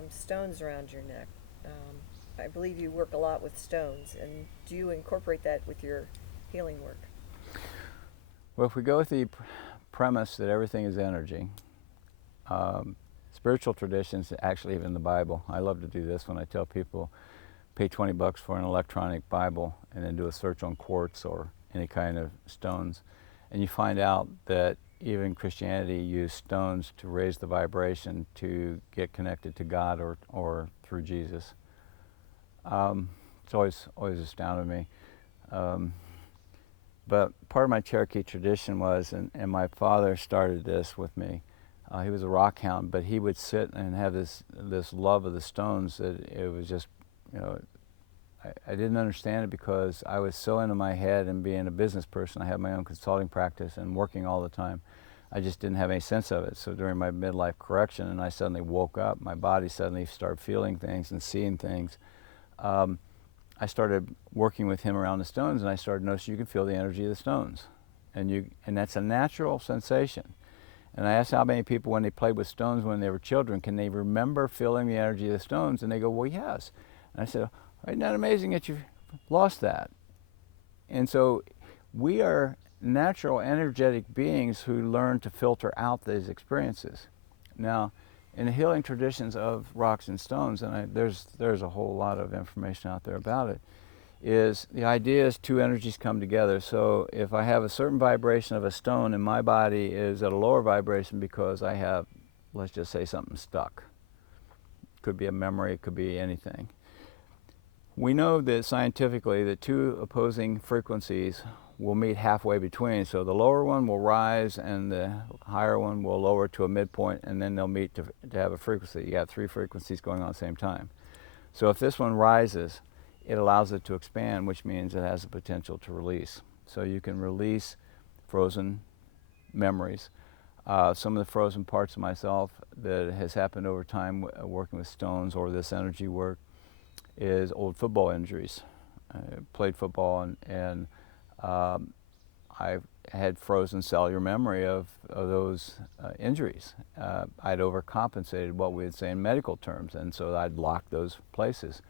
some stones around your neck. I believe you work a lot with stones, and do you incorporate that with your healing work? Well, if we go with the premise that everything is energy, spiritual traditions, actually even the Bible, I love to do this when I tell people pay 20 bucks for an electronic Bible and then do a search on quartz or any kind of stones. And you find out that even Christianity used stones to raise the vibration to get connected to God or through Jesus. It's always astounded me. Um, but part of my Cherokee tradition was, and my father started this with me. He was a rock hound, but he would sit and have this love of the stones that it was just, you know, I didn't understand it because I was so into my head and being a business person. I had my own consulting practice and working all the time. I just didn't have any sense of it. So during my midlife correction, and I suddenly woke up, my body suddenly started feeling things and seeing things. I started working with him around the stones, and I started noticing you can feel the energy of the stones, and that's a natural sensation. And I asked how many people, when they played with stones when they were children, can they remember feeling the energy of the stones? And they go, well, yes. And I said, isn't that amazing that you've lost that? And so we are natural, energetic beings who learn to filter out these experiences. Now, in the healing traditions of rocks and stones, and there's a whole lot of information out there about it, is the idea is two energies come together. So if I have a certain vibration of a stone and my body is at a lower vibration because I have, let's just say, something stuck. It could be a memory, it could be anything. We know that scientifically that two opposing frequencies will meet halfway between. So the lower one will rise and the higher one will lower to a midpoint, and then they'll meet to have a frequency. You got three frequencies going on at the same time. So if this one rises, it allows it to expand, which means it has the potential to release. So you can release frozen memories. Some of the frozen parts of myself that has happened over time working with stones or this energy work is old football injuries. I played football and I've had frozen cellular memory of those injuries. I'd overcompensated, what we would say in medical terms, and so I'd lock those places.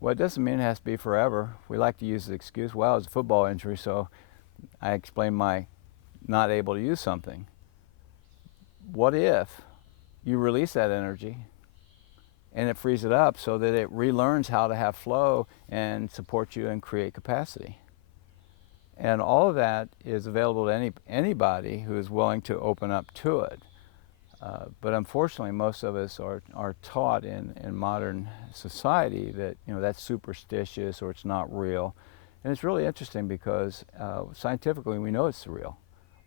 Well, it doesn't mean it has to be forever. We like to use the excuse, well, it's a football injury, so I explain my not able to use something. What if you release that energy and it frees it up so that it relearns how to have flow and support you and create capacity? And all of that is available to anybody who is willing to open up to it. But unfortunately, most of us are taught in modern society that, you know, that's superstitious or it's not real. And it's really interesting because scientifically we know it's real.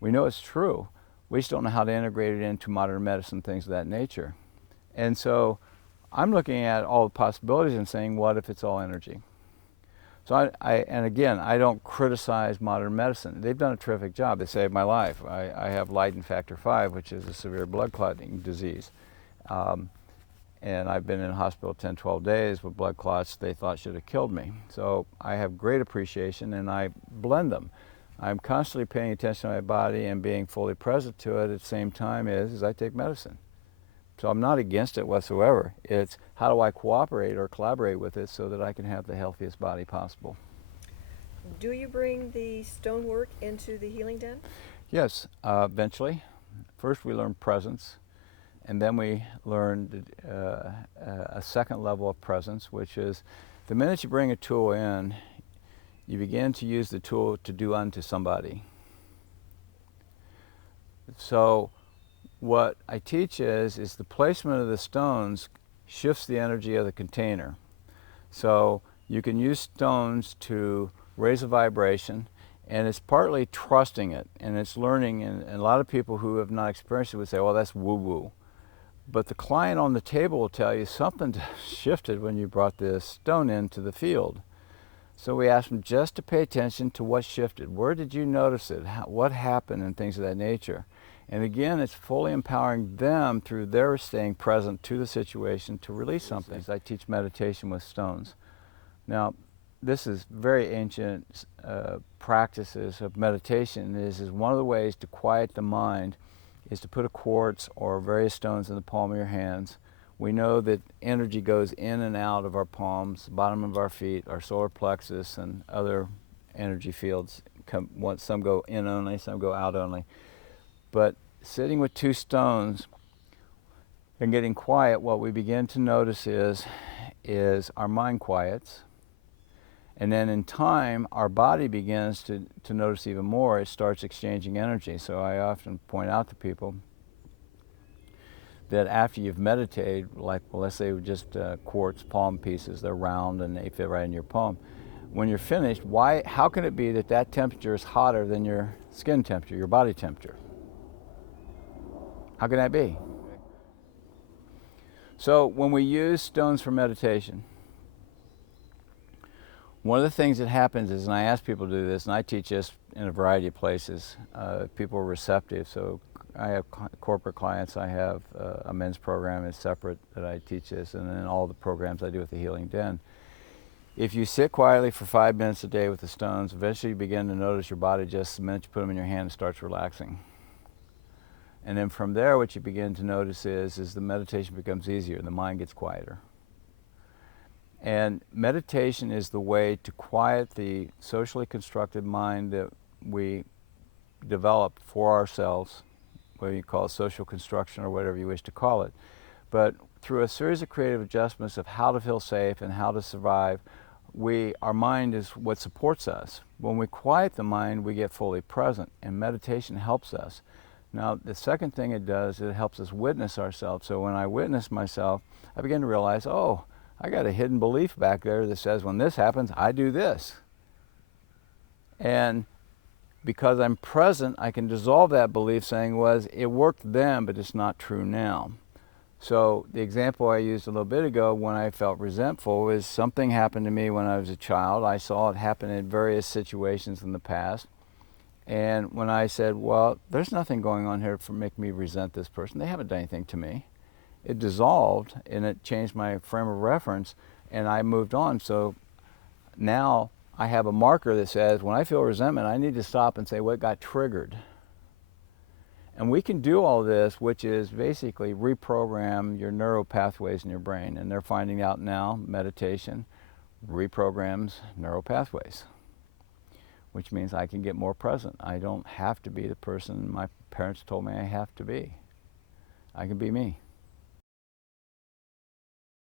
We know it's true. We just don't know how to integrate it into modern medicine, things of that nature. And so I'm looking at all the possibilities and saying, what if it's all energy? So and again, I don't criticize modern medicine. They've done a terrific job. They saved my life. I have Leiden factor 5, which is a severe blood clotting disease. And I've been in hospital 10, 12 days with blood clots they thought should have killed me. So I have great appreciation and I blend them. I'm constantly paying attention to my body and being fully present to it at the same time as I take medicine. So I'm not against it whatsoever. It's how do I cooperate or collaborate with it so that I can have the healthiest body possible. Do you bring the stonework into the healing den? Yes, eventually. First we learn presence, and then we learn a second level of presence, which is the minute you bring a tool in, you begin to use the tool to do unto somebody. So what I teach is the placement of the stones shifts the energy of the container. So you can use stones to raise a vibration, and it's partly trusting it, and it's learning, and a lot of people who have not experienced it would say, well, that's woo-woo. But the client on the table will tell you something shifted when you brought this stone into the field. So we ask them just to pay attention to what shifted. Where did you notice it? What happened, and things of that nature. And again, it's fully empowering them through their staying present to the situation to release something. I teach meditation with stones. Now, this is very ancient practices of meditation. This is one of the ways to quiet the mind is to put a quartz or various stones in the palm of your hands We know that energy goes in and out of our palms, the bottom of our feet, our solar plexus, and other energy fields. Some go in only, some go out only. But sitting with two stones and getting quiet, what we begin to notice is our mind quiets. And then in time, our body begins to notice even more. It starts exchanging energy. So I often point out to people that after you've meditated, like, well, let's say just quartz palm pieces, they're round and they fit right in your palm. When you're finished, how can it be that that temperature is hotter than your skin temperature, your body temperature? How can that be? So when we use stones for meditation, one of the things that happens is, and I ask people to do this, and I teach this in a variety of places, people are receptive. So I have corporate clients, I have a men's program is separate that I teach this, and then all the programs I do with the Healing Den. If you sit quietly for 5 minutes a day with the stones, eventually you begin to notice your body just the minute you put them in your hand, it starts relaxing. And then from there, what you begin to notice is the meditation becomes easier and the mind gets quieter. And meditation is the way to quiet the socially constructed mind that we develop for ourselves, whether you call it social construction or whatever you wish to call it. But through a series of creative adjustments of how to feel safe and how to survive, our mind is what supports us. When we quiet the mind, we get fully present, and meditation helps us. Now, the second thing it does, it helps us witness ourselves. So when I witness myself, I begin to realize, oh, I got a hidden belief back there that says when this happens, I do this. And because I'm present, I can dissolve that belief saying it worked then, but it's not true now. So the example I used a little bit ago when I felt resentful is something happened to me when I was a child. I saw it happen in various situations in the past. And when I said, well, there's nothing going on here for make me resent this person. They haven't done anything to me. It dissolved and it changed my frame of reference and I moved on. So now I have a marker that says when I feel resentment, I need to stop and say what got triggered. And we can do all this, which is basically reprogram your neural pathways in your brain. And they're finding out now, meditation reprograms neural pathways, which means I can get more present. I don't have to be the person my parents told me I have to be. I can be me.